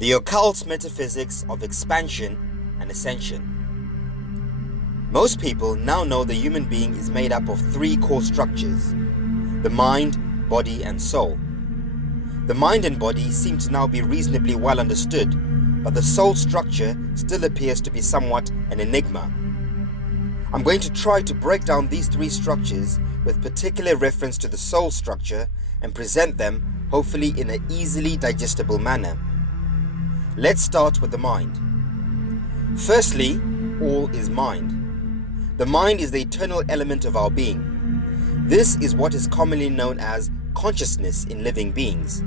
The occult metaphysics of expansion and ascension. Most people now know the human being is made up of three core structures: the mind, body, and soul. The mind and body seem to now be reasonably well understood, but the soul structure still appears to be somewhat an enigma. I'm going to try to break down these three structures with particular reference to the soul structure and present them, hopefully in an easily digestible manner. Let's start with the mind. Firstly, all is mind. The mind is the eternal element of our being. This is what is commonly known as consciousness in living beings.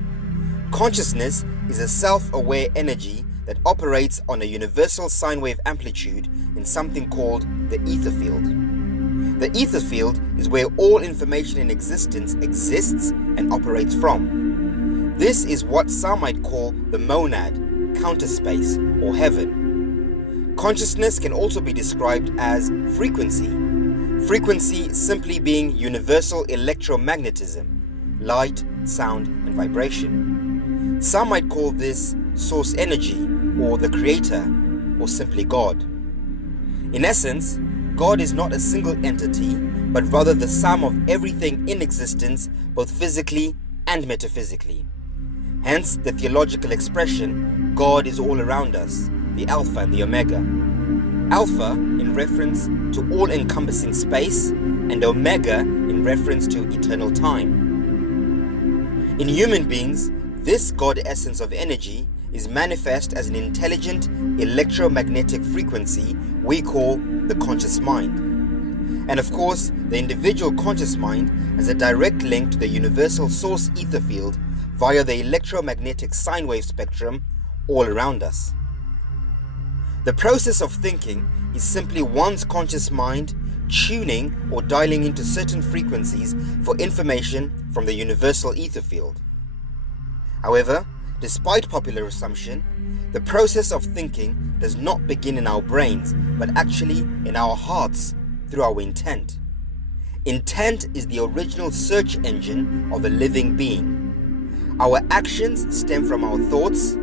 Consciousness is a self-aware energy that operates on a universal sine wave amplitude in something called the ether field. The ether field is where all information in existence exists and operates from. This is what some might call the monad, counter space, or heaven. Consciousness can also be described as frequency. Frequency simply being universal electromagnetism, light, sound, and vibration. Some might call this source energy, or the creator, or simply God. In essence, God is not a single entity, but rather the sum of everything in existence, both physically and metaphysically. Hence the theological expression, God is all around us, the Alpha and the Omega. Alpha in reference to all-encompassing space, and Omega in reference to eternal time. In human beings, this God essence of energy is manifest as an intelligent electromagnetic frequency we call the conscious mind. And of course, the individual conscious mind has a direct link to the universal source ether field via the electromagnetic sine wave spectrum all around us. The process of thinking is simply one's conscious mind tuning or dialing into certain frequencies for information from the universal ether field. However, despite popular assumption, the process of thinking does not begin in our brains, but actually in our hearts through our intent. Intent is the original search engine of a living being. Our actions stem from our thoughts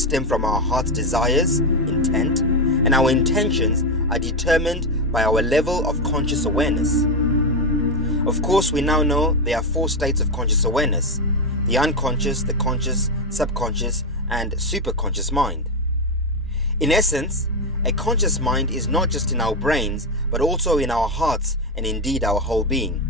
stem from our heart's desires, intent, and our intentions are determined by our level of conscious awareness. Of course, we now know there are four states of conscious awareness: the unconscious, the conscious, subconscious, and superconscious mind. In essence, a conscious mind is not just in our brains, but also in our hearts and indeed our whole being.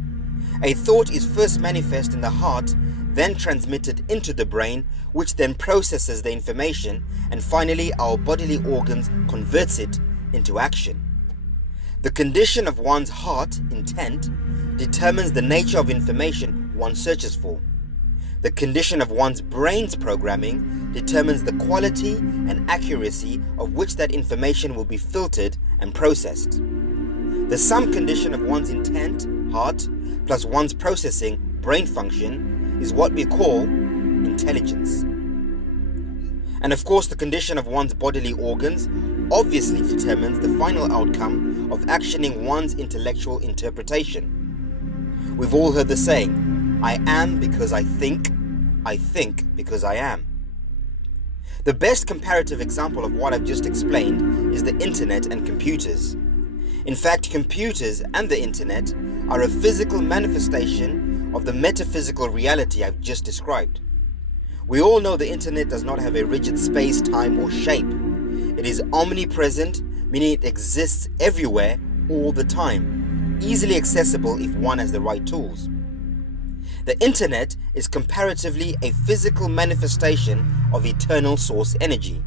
A thought is first manifest in the heart, then transmitted into the brain, which then processes the information, and finally our bodily organs converts it into action. The condition of one's heart, intent, determines the nature of information one searches for. The condition of one's brain's programming determines the quality and accuracy of which that information will be filtered and processed. The sum condition of one's intent, heart, plus one's processing, brain function, is what we call intelligence. And of course, the condition of one's bodily organs obviously determines the final outcome of actioning one's intellectual interpretation. We've all heard the saying, I am because I think because I am. The best comparative example of what I've just explained is the internet and computers. In fact, computers and the internet are a physical manifestation of the metaphysical reality I've just described. We all know the internet does not have a rigid space, time, or shape. It is omnipresent, meaning it exists everywhere all the time, easily accessible if one has the right tools. The internet is comparatively a physical manifestation of eternal source energy.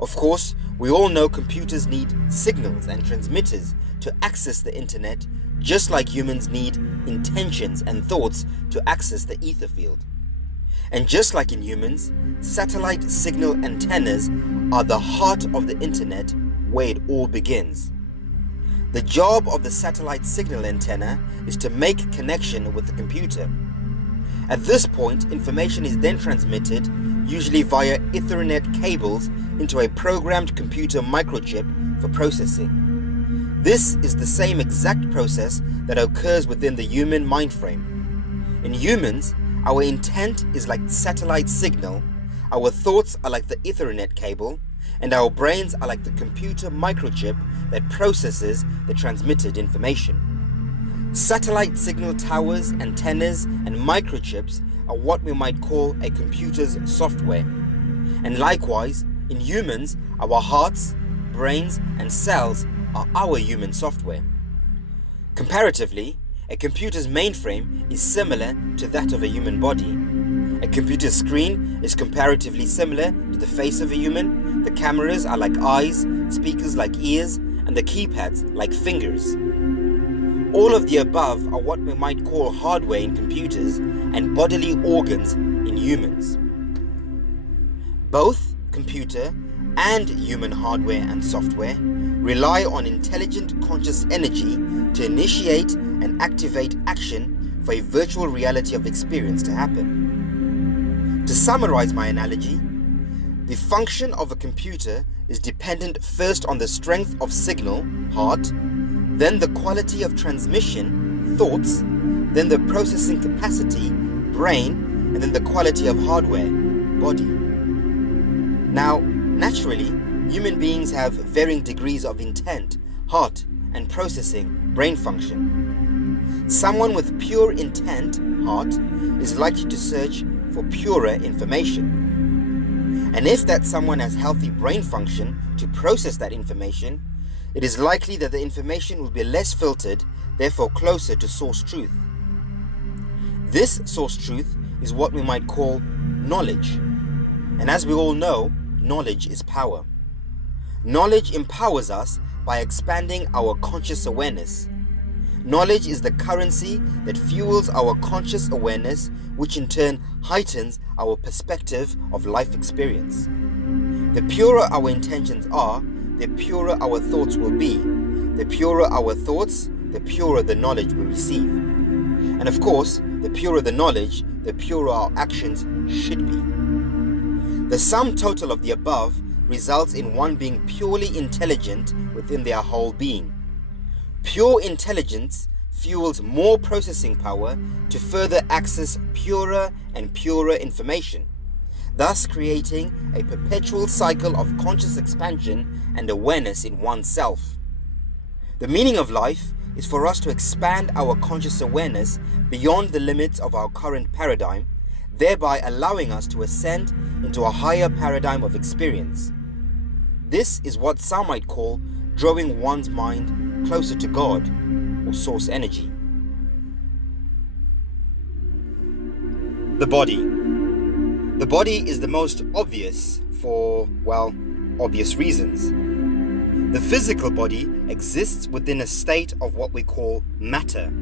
Of course, we all know computers need signals and transmitters to access the internet, just like humans need intentions and thoughts to access the ether field. And just like in humans, satellite signal antennas are the heart of the internet, where it all begins. The job of the satellite signal antenna is to make connection with the computer. At this point, information is then transmitted, usually via Ethernet cables, into a programmed computer microchip for processing. This is the same exact process that occurs within the human mind frame. In humans, our intent is like satellite signal, Our thoughts are like the Ethernet cable, and our brains are like the computer microchip that processes the transmitted information. Satellite signal towers, antennas, and microchips are what we might call a computer's software. And likewise, in humans, our hearts, brains, and cells are our human software. Comparatively, a computer's mainframe is similar to that of a human body. A computer screen is comparatively similar to the face of a human. The cameras are like eyes, speakers like ears, and the keypads like fingers. All of the above are what we might call hardware in computers and bodily organs in humans. Both computer and human hardware and software rely on intelligent conscious energy to initiate and activate action for a virtual reality of experience to happen. To summarize my analogy, the function of a computer is dependent first on the strength of signal, heart, then the quality of transmission, thoughts, then the processing capacity, brain, and then the quality of hardware, body. Now, naturally, human beings have varying degrees of intent, heart, and processing, brain function. Someone with pure intent, heart, is likely to search for purer information. And if that someone has healthy brain function to process that information, it is likely that the information will be less filtered, therefore closer to source truth. This source truth is what we might call knowledge. And as we all know, knowledge is power. Knowledge empowers us by expanding our conscious awareness. Knowledge is the currency that fuels our conscious awareness, which in turn heightens our perspective of life experience. The purer our intentions are, the purer our thoughts will be. The purer our thoughts, the purer the knowledge we receive. And of course, the purer the knowledge, the purer our actions should be. The sum total of the above results in one being purely intelligent within their whole being. Pure intelligence fuels more processing power to further access purer and purer information, thus creating a perpetual cycle of conscious expansion and awareness in oneself. The meaning of life is for us to expand our conscious awareness beyond the limits of our current paradigm, thereby allowing us to ascend into a higher paradigm of experience. This is what some might call drawing one's mind closer to God or source energy. The body. The body is the most obvious for, well, obvious reasons. The physical body exists within a state of what we call matter.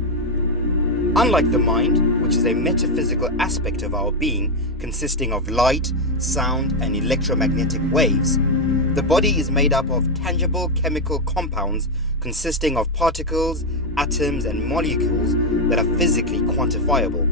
Unlike the mind, which is a metaphysical aspect of our being consisting of light, sound, and electromagnetic waves, the body is made up of tangible chemical compounds consisting of particles, atoms, and molecules that are physically quantifiable.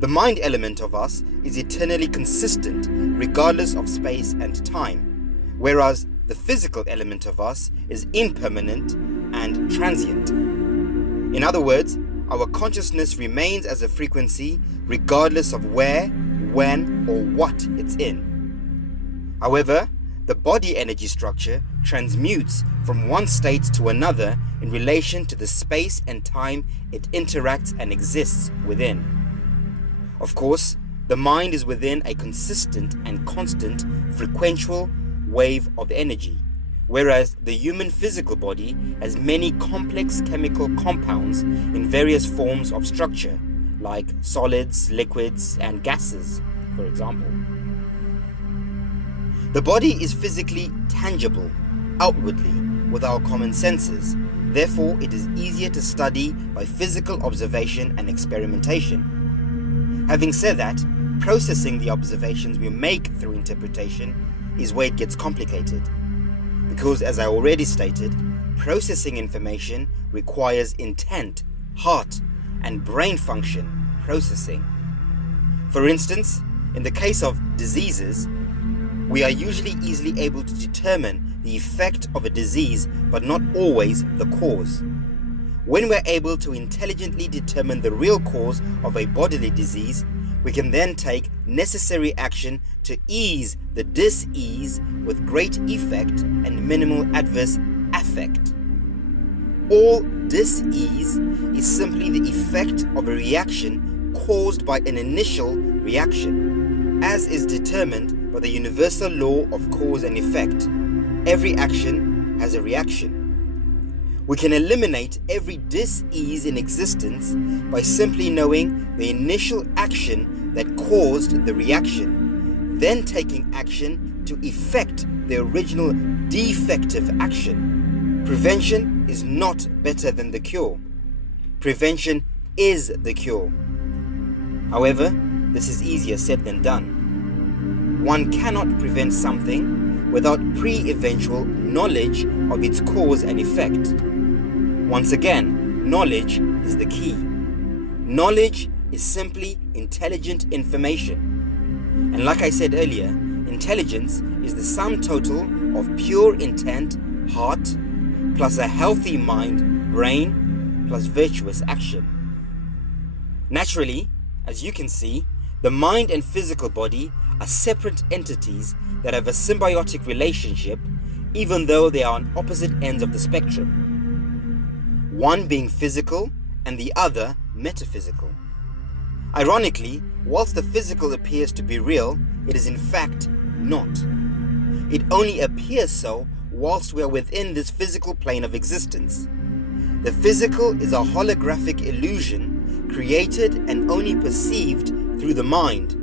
The mind element of us is eternally consistent regardless of space and time, whereas the physical element of us is impermanent and transient. In other words, our consciousness remains as a frequency regardless of where, when, or what it's in. However, the body energy structure transmutes from one state to another in relation to the space and time it interacts and exists within. Of course, the mind is within a consistent and constant frequential wave of energy, whereas the human physical body has many complex chemical compounds in various forms of structure, like solids, liquids, and gases, for example. The body is physically tangible, outwardly, with our common senses. Therefore, it is easier to study by physical observation and experimentation. Having said that, processing the observations we make through interpretation is where it gets complicated. Because, as I already stated, processing information requires intent, heart, and brain function processing. For instance, in the case of diseases, we are usually easily able to determine the effect of a disease, but not always the cause. When we're able to intelligently determine the real cause of a bodily disease, we can then take necessary action to ease the dis-ease with great effect and minimal adverse affect. All dis-ease is simply the effect of a reaction caused by an initial reaction, as is determined by the universal law of cause and effect. Every action has a reaction. We can eliminate every dis-ease in existence by simply knowing the initial action that caused the reaction, then taking action to effect the original defective action. Prevention is not better than the cure. Prevention is the cure. However, this is easier said than done. One cannot prevent something without pre-eventual knowledge of its cause and effect. Once again, knowledge is the key. Knowledge is simply intelligent information. And like I said earlier, intelligence is the sum total of pure intent, heart, plus a healthy mind, brain, plus virtuous action. Naturally, as you can see, the mind and physical body are separate entities that have a symbiotic relationship, even though they are on opposite ends of the spectrum. One being physical and the other metaphysical. Ironically, whilst the physical appears to be real, it is in fact not. It only appears so whilst we are within this physical plane of existence. The physical is a holographic illusion created and only perceived through the mind.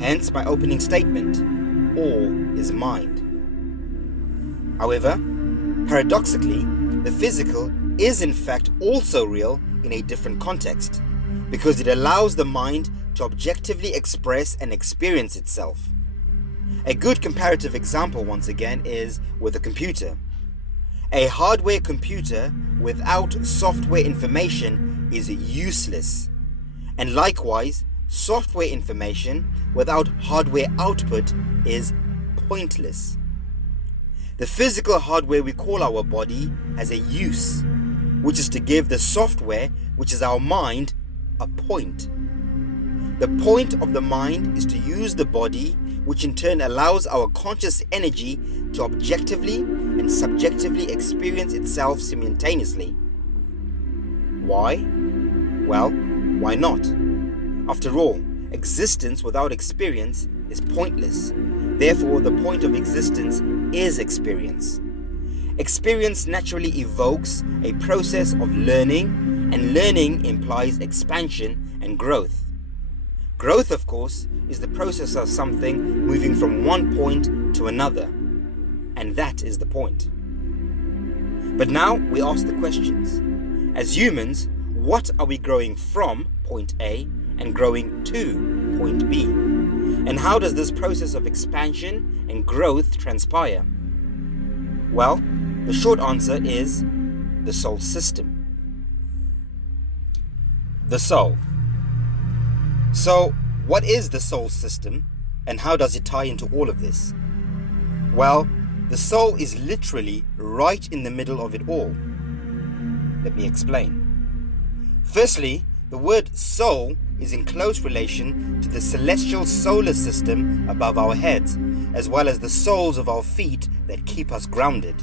Hence my opening statement, all is mind. However, paradoxically, the physical is in fact also real in a different context, because it allows the mind to objectively express and experience itself. A good comparative example once again is with a computer. A hardware computer without software information is useless, and likewise software information without hardware output is pointless. The physical hardware we call our body has a use, which is to give the software, which is our mind, a point. The point of the mind is to use the body, which in turn allows our conscious energy to objectively and subjectively experience itself simultaneously. Why? Well, why not? After all, existence without experience is pointless. Therefore, the point of existence is experience. Experience naturally evokes a process of learning, and learning implies expansion and growth. Growth, of course, is the process of something moving from one point to another, and that is the point. But now we ask the questions. As humans, what are we growing from point A and growing to point B? And how does this process of expansion and growth transpire? Well, the short answer is the soul system. The soul. So, what is the soul system and how does it tie into all of this? Well, the soul is literally right in the middle of it all. Let me explain. Firstly, the word soul is in close relation to the celestial solar system above our heads, as well as the soles of our feet that keep us grounded.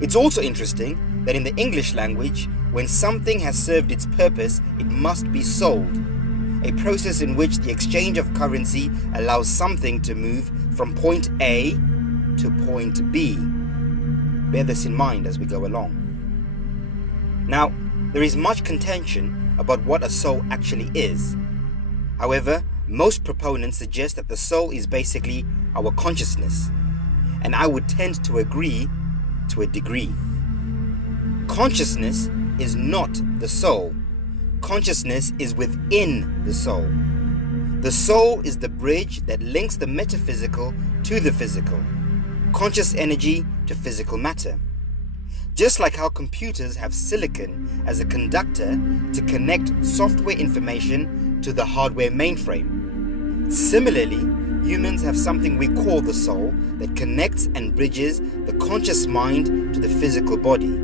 It's also interesting that in the English language, when something has served its purpose, it must be sold, a process in which the exchange of currency allows something to move from point A to point B. Bear this in mind as we go along. Now, there is much contention about what a soul actually is. However, most proponents suggest that the soul is basically our consciousness, and I would tend to agree to a degree. Consciousness is not the soul. Consciousness is within the soul. The soul is the bridge that links the metaphysical to the physical, conscious energy to physical matter. Just like how computers have silicon as a conductor to connect software information to the hardware mainframe. Similarly, humans have something we call the soul that connects and bridges the conscious mind to the physical body.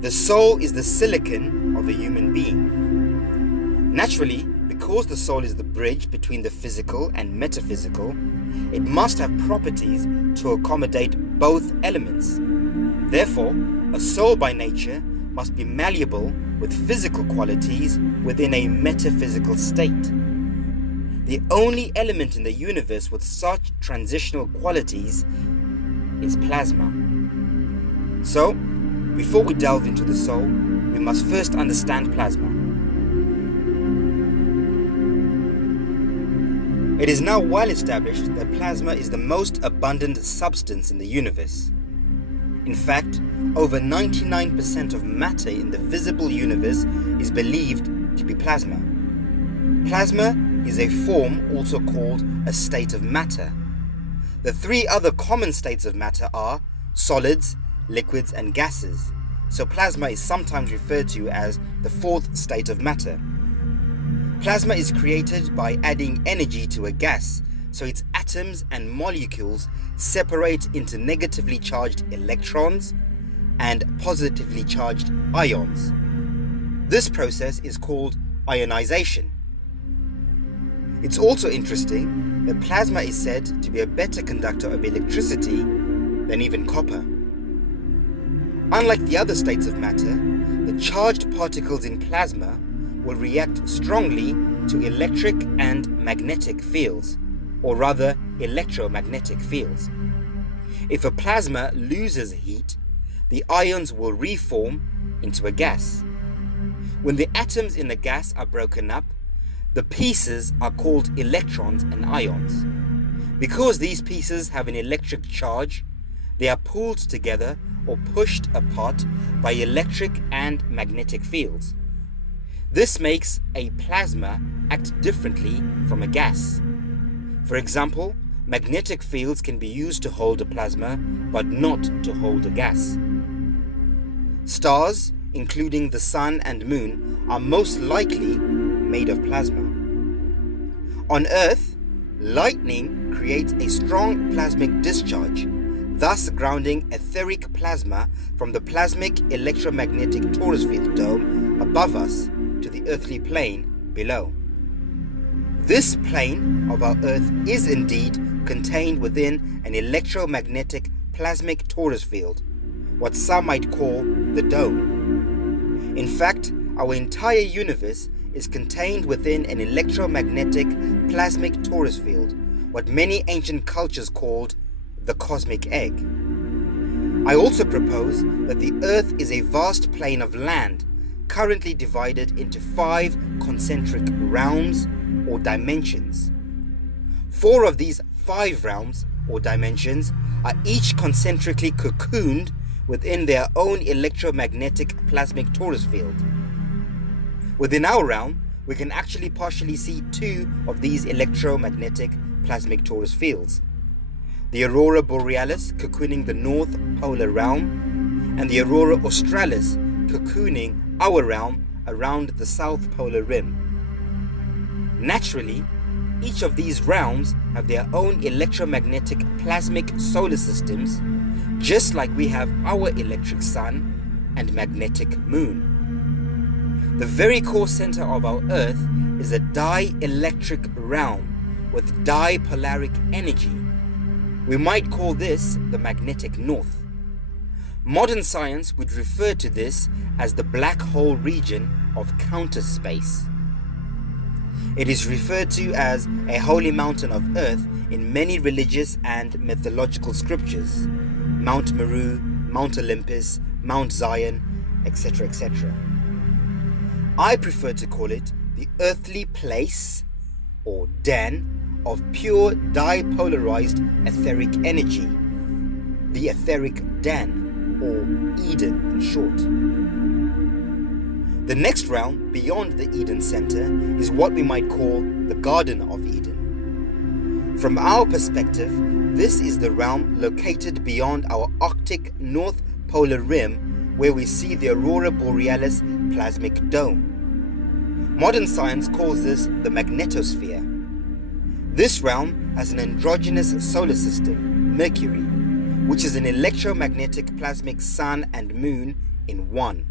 The soul is the silicon of a human being. Naturally, because the soul is the bridge between the physical and metaphysical, it must have properties to accommodate both elements. Therefore, a soul by nature must be malleable with physical qualities within a metaphysical state. The only element in the universe with such transitional qualities is plasma. So, before we delve into the soul, we must first understand plasma. It is now well established that plasma is the most abundant substance in the universe. In fact, over 99% of matter in the visible universe is believed to be plasma. Plasma is a form also called a state of matter. The three other common states of matter are solids, liquids, and gases. So plasma is sometimes referred to as the fourth state of matter. Plasma is created by adding energy to a gas, so its atoms and molecules separate into negatively charged electrons and positively charged ions. This process is called ionization. It's also interesting that plasma is said to be a better conductor of electricity than even copper. Unlike the other states of matter, the charged particles in plasma will react strongly to electric and magnetic fields, or rather electromagnetic fields. If a plasma loses heat, the ions will reform into a gas. When the atoms in the gas are broken up, the pieces are called electrons and ions. Because these pieces have an electric charge, they are pulled together or pushed apart by electric and magnetic fields. This makes a plasma act differently from a gas. For example, magnetic fields can be used to hold a plasma, but not to hold a gas. Stars, including the sun and moon, are most likely made of plasma. On Earth, lightning creates a strong plasmic discharge, thus grounding etheric plasma from the plasmic electromagnetic torus field dome above us to the earthly plane below. This plane of our Earth is indeed contained within an electromagnetic plasmic torus field, what some might call the dome. In fact, our entire universe is contained within an electromagnetic plasmic torus field, what many ancient cultures called the cosmic egg. I also propose that the Earth is a vast plain of land, currently divided into 5 concentric realms or dimensions. 4 of these 5 realms or dimensions are each concentrically cocooned within their own electromagnetic plasmic torus field. Within our realm, we can actually partially see 2 of these electromagnetic plasmic torus fields. The Aurora Borealis cocooning the North Polar Realm, and the Aurora Australis cocooning our realm around the South Polar Rim. Naturally, each of these realms have their own electromagnetic plasmic solar systems, just like we have our electric sun and magnetic moon. The very core center of our Earth is a dielectric realm with dipolaric energy. We might call this the magnetic north. Modern science would refer to this as the black hole region of counter space. It is referred to as a holy mountain of Earth in many religious and mythological scriptures: Mount Meru, Mount Olympus, Mount Zion, etc., etc. I prefer to call it the earthly place or den of pure dipolarized etheric energy, the etheric den, or Eden in short. The next realm beyond the Eden center is what we might call the Garden of Eden. From our perspective, this is the realm located beyond our Arctic North Polar Rim, where we see the Aurora Borealis plasmic dome. Modern science calls this the magnetosphere. This realm has an androgynous solar system, Mercury, which is an electromagnetic plasmic sun and moon in one,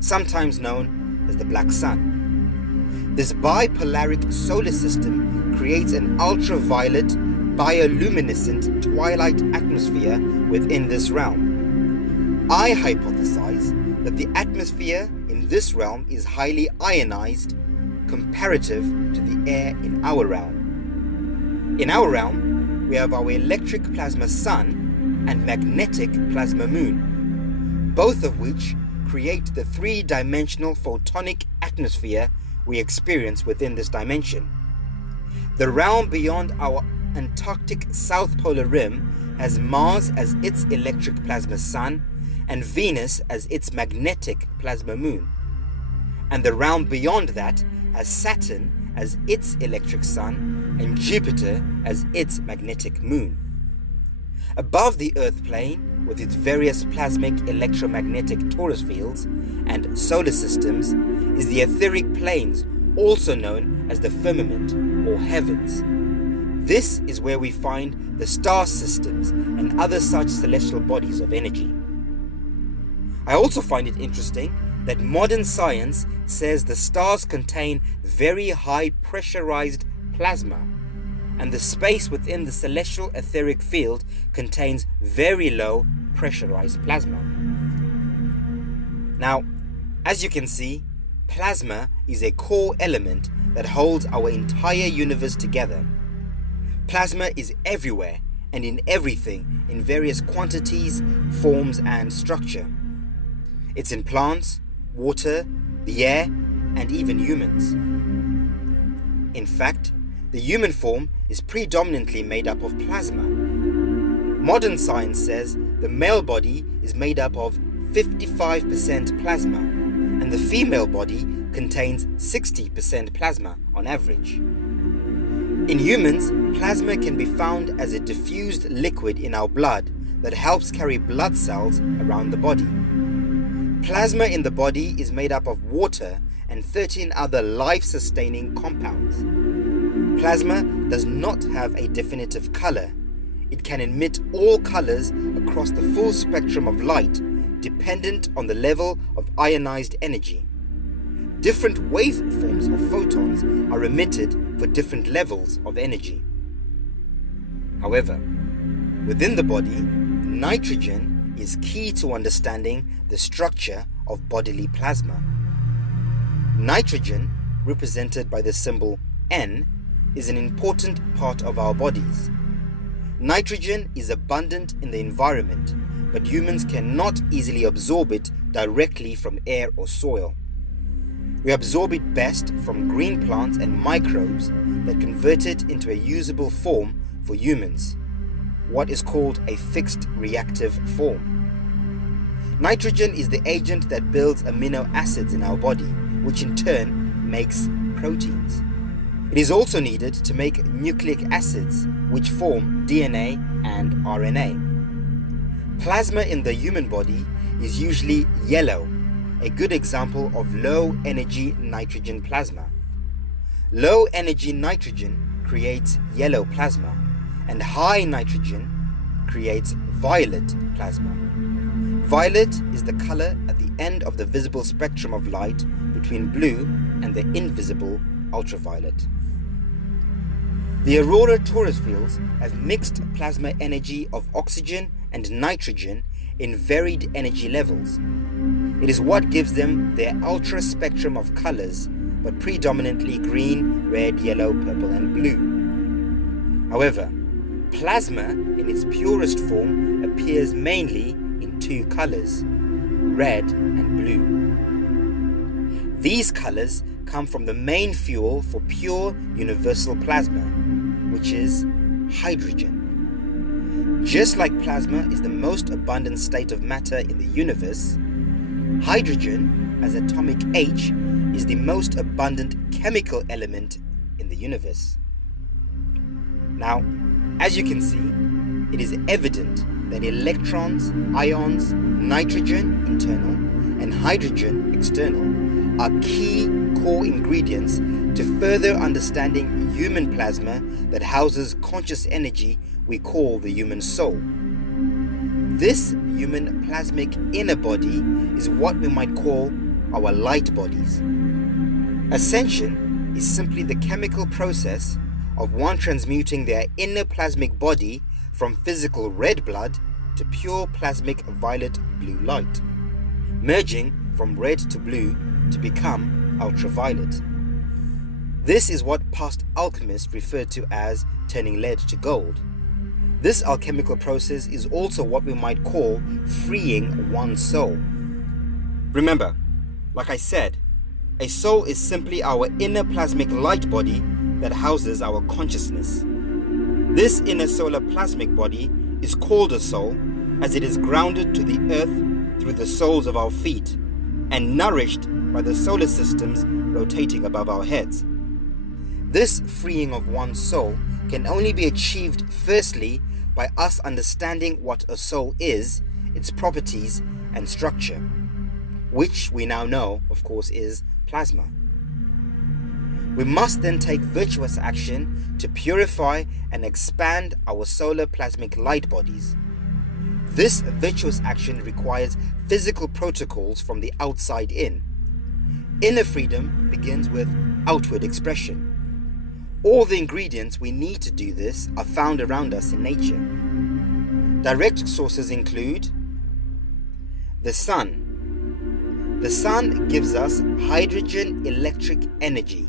sometimes known as the black sun. This bipolaric solar system creates an ultraviolet, bioluminescent twilight atmosphere within this realm. I hypothesize that the atmosphere in this realm is highly ionized comparative to the air in our realm. In our realm, we have our electric plasma sun and magnetic plasma moon, both of which create the three-dimensional photonic atmosphere we experience within this dimension. The realm beyond our Antarctic South Polar Rim has Mars as its electric plasma sun and Venus as its magnetic plasma moon. And the realm beyond that has Saturn as its electric sun and Jupiter as its magnetic moon. Above the Earth plane, with its various plasmic electromagnetic torus fields and solar systems, is the etheric planes, also known as the firmament or heavens. This is where we find the star systems and other such celestial bodies of energy. I also find it interesting that modern science says the stars contain very high pressurized plasma, and the space within the celestial etheric field contains very low pressurized plasma. Now, as you can see, plasma is a core element that holds our entire universe together. Plasma is everywhere and in everything in various quantities, forms, and structure. It's in plants, water, the air, and even humans. In fact, the human form is predominantly made up of plasma. Modern science says the male body is made up of 55% plasma, and the female body contains 60% plasma on average. In humans, plasma can be found as a diffused liquid in our blood that helps carry blood cells around the body. Plasma in the body is made up of water and 13 other life-sustaining compounds. Plasma does not have a definitive color. It can emit all colors across the full spectrum of light, dependent on the level of ionized energy. Different waveforms of photons are emitted for different levels of energy. However, within the body, nitrogen is key to understanding the structure of bodily plasma. Nitrogen, represented by the symbol N, is an important part of our bodies. Nitrogen is abundant in the environment, but humans cannot easily absorb it directly from air or soil. We absorb it best from green plants and microbes that convert it into a usable form for humans, what is called a fixed reactive form. Nitrogen is the agent that builds amino acids in our body, which in turn makes proteins. It is also needed to make nucleic acids, which form DNA and RNA. Plasma in the human body is usually yellow, a good example of low-energy nitrogen plasma. Low-energy nitrogen creates yellow plasma, and high nitrogen creates violet plasma. Violet is the color at the end of the visible spectrum of light between blue and the invisible ultraviolet. The aurora torus fields have mixed plasma energy of oxygen and nitrogen in varied energy levels. It is what gives them their ultra spectrum of colors, but predominantly green, red, yellow, purple, and blue. However, plasma in its purest form appears mainly in two colors, red and blue. These colors come from the main fuel for pure universal plasma, which is hydrogen. Just like plasma is the most abundant state of matter in the universe, hydrogen, as atomic H, is the most abundant chemical element in the universe. Now, as you can see, it is evident that electrons, ions, nitrogen internal, and hydrogen external are key core ingredients to further understanding human plasma that houses conscious energy we call the human soul. This human plasmic inner body is what we might call our light bodies. Ascension, is simply the chemical process of one transmuting their inner plasmic body from physical red blood to pure plasmic violet blue light, merging from red to blue to become ultraviolet. This is what past alchemists referred to as turning lead to gold. This alchemical process is also what we might call freeing one's soul. Remember, like I said, a soul is simply our inner plasmic light body that houses our consciousness. This inner solar plasmic body is called a soul as it is grounded to the earth through the soles of our feet and nourished by the solar systems rotating above our heads. This freeing of one's soul can only be achieved firstly by us understanding what a soul is, its properties and structure, which we now know, of course, is plasma. We must then take virtuous action to purify and expand our solar plasmic light bodies. This virtuous action requires physical protocols from the outside in. Inner freedom begins with outward expression. All the ingredients we need to do this are found around us in nature. Direct sources include the sun. The sun gives us hydrogen electric energy.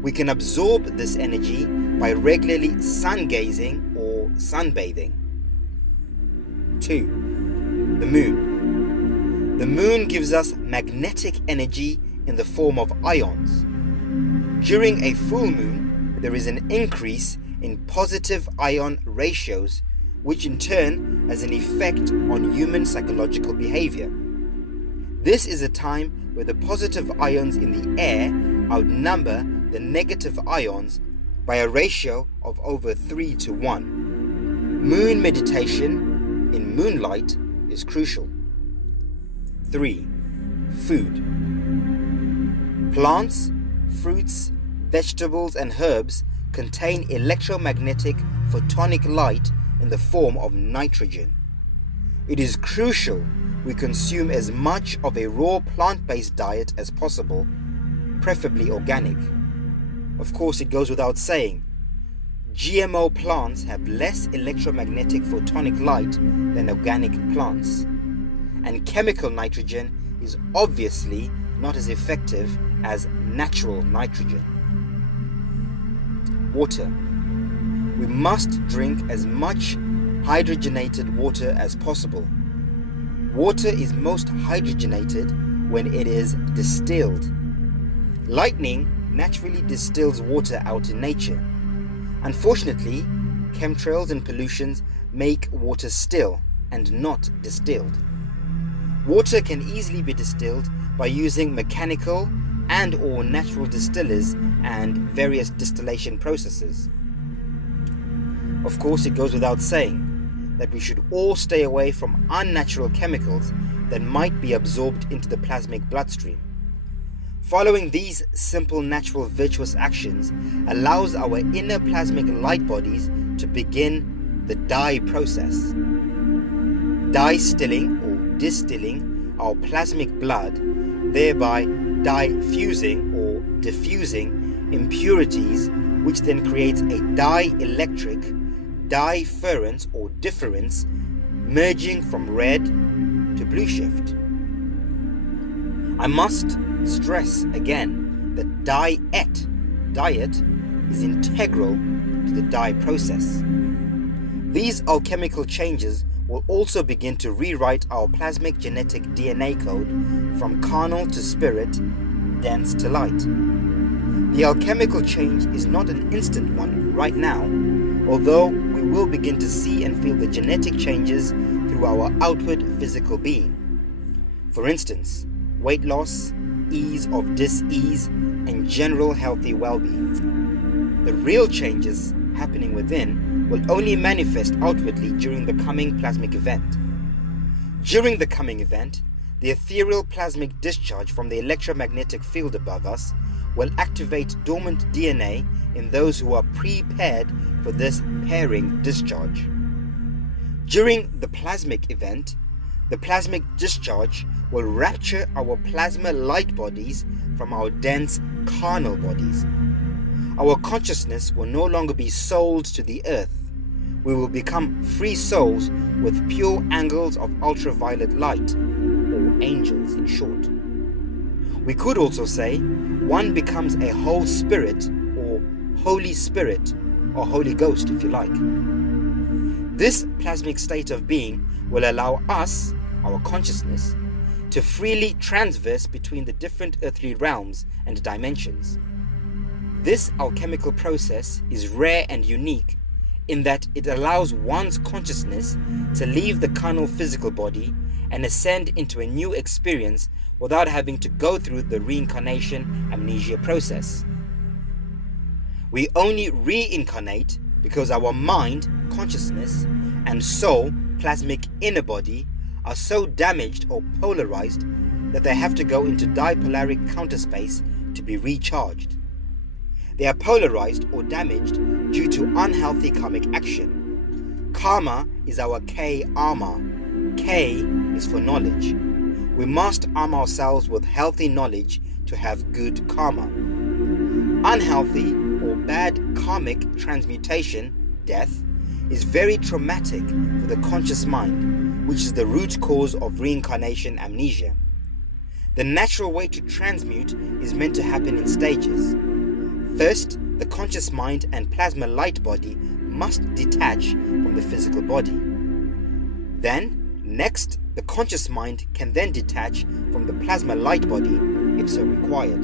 We can absorb this energy by regularly sun gazing or sunbathing. 2. The moon. The moon gives us magnetic energy in the form of ions. During a full moon, there is an increase in positive ion ratios, which in turn has an effect on human psychological behavior. This is a time where the positive ions in the air outnumber the negative ions by a ratio of over 3 to 1. Moon meditation in moonlight is crucial. 3. Food. Plants, fruits, vegetables and herbs contain electromagnetic photonic light in the form of nitrogen. It is crucial we consume as much of a raw plant-based diet as possible, preferably organic. Of course, it goes without saying, GMO plants have less electromagnetic photonic light than organic plants, and chemical nitrogen is obviously not as effective as natural nitrogen. Water. We must drink as much hydrogenated water as possible. Water is most hydrogenated when it is distilled. Lightning naturally distills water out in nature. Unfortunately, chemtrails and pollutions make water still and not distilled. Water can easily be distilled by using mechanical and or natural distillers and various distillation processes. Of course, it goes without saying that we should all stay away from unnatural chemicals that might be absorbed into the plasmic bloodstream. Following these simple natural virtuous actions allows our inner plasmic light bodies to begin the dye process. Dye-stilling or distilling our plasmic blood, thereby diffusing or diffusing impurities, which then creates a dielectric difference or difference, merging from red to blue shift. I must stress again that diet is integral to the dye process. These alchemical changes will also begin to rewrite our plasmic genetic DNA code from carnal to spirit, dense to light. The alchemical change is not an instant one right now, although we will begin to see and feel the genetic changes through our outward physical being. For instance, weight loss, ease of dis-ease, and general healthy well-being. The real changes happening within will only manifest outwardly during the coming plasmic event. During the coming event, the ethereal plasmic discharge from the electromagnetic field above us will activate dormant DNA in those who are prepared for this pairing discharge. During the plasmic event, the plasmic discharge will rapture our plasma light bodies from our dense carnal bodies. Our consciousness will no longer be sold to the earth. We will become free souls with pure angles of ultraviolet light, or angels in short. We could also say one becomes a whole spirit, or Holy Spirit, or Holy Ghost if you like. This plasmic state of being will allow us, our consciousness, to freely transverse between the different earthly realms and dimensions. This alchemical process is rare and unique in that it allows one's consciousness to leave the carnal physical body and ascend into a new experience without having to go through the reincarnation amnesia process. We only reincarnate because our mind, consciousness, and soul, plasmic inner body, are so damaged or polarized that they have to go into dipolaric counterspace to be recharged. They are polarized or damaged due to unhealthy karmic action. Karma is our K armor. K is for knowledge. We must arm ourselves with healthy knowledge to have good karma. Unhealthy or bad karmic transmutation, death, is very traumatic for the conscious mind, which is the root cause of reincarnation amnesia. The natural way to transmute is meant to happen in stages. First, the conscious mind and plasma light body must detach from the physical body. Then, next, the conscious mind can then detach from the plasma light body if so required.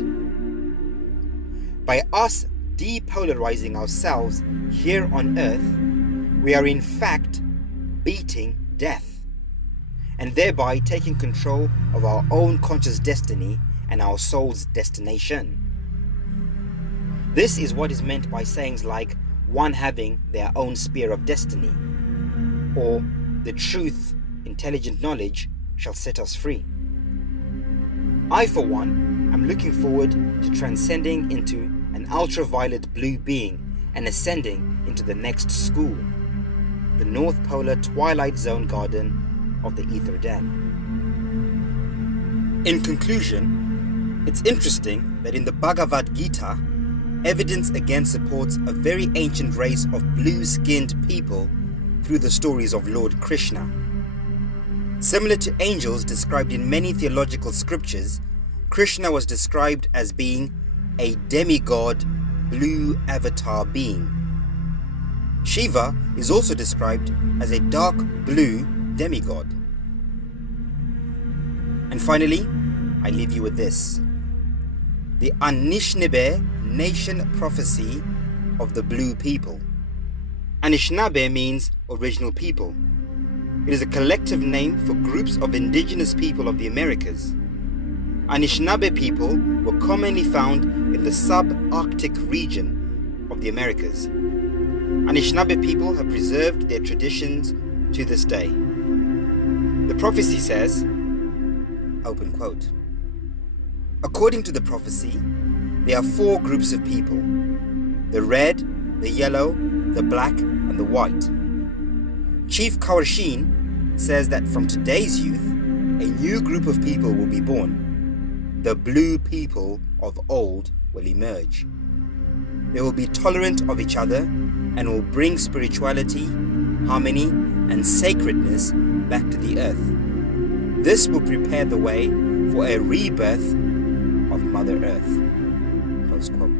By us depolarizing ourselves here on earth, we are in fact beating death, and thereby taking control of our own conscious destiny and our soul's destination. This is what is meant by sayings like one having their own sphere of destiny, or the truth, intelligent knowledge shall set us free. I, for one, am looking forward to transcending into an ultraviolet blue being and ascending into the next school, the North Polar Twilight Zone Garden of the Ether Den. In conclusion, it's interesting that in the Bhagavad Gita, evidence again supports a very ancient race of blue-skinned people through the stories of Lord Krishna. Similar to angels described in many theological scriptures, Krishna was described as being a demigod blue avatar being. Shiva is also described as a dark blue demigod. And finally, I leave you with this. The Anishinaabe nation prophecy of the blue people. Anishinaabe means original people. It is a collective name for groups of indigenous people of the Americas. Anishinaabe people were commonly found in the subarctic region of the Americas. Anishinaabe people have preserved their traditions to this day. The prophecy says, open quote, according to the prophecy, there are 4 groups of people: the red, the yellow, the black, and the white. Chief Kawarshin says that from today's youth, a new group of people will be born. The blue people of old will emerge. They will be tolerant of each other and will bring spirituality, harmony, and sacredness back to the earth. This will prepare the way for a rebirth of Mother Earth. Close quote.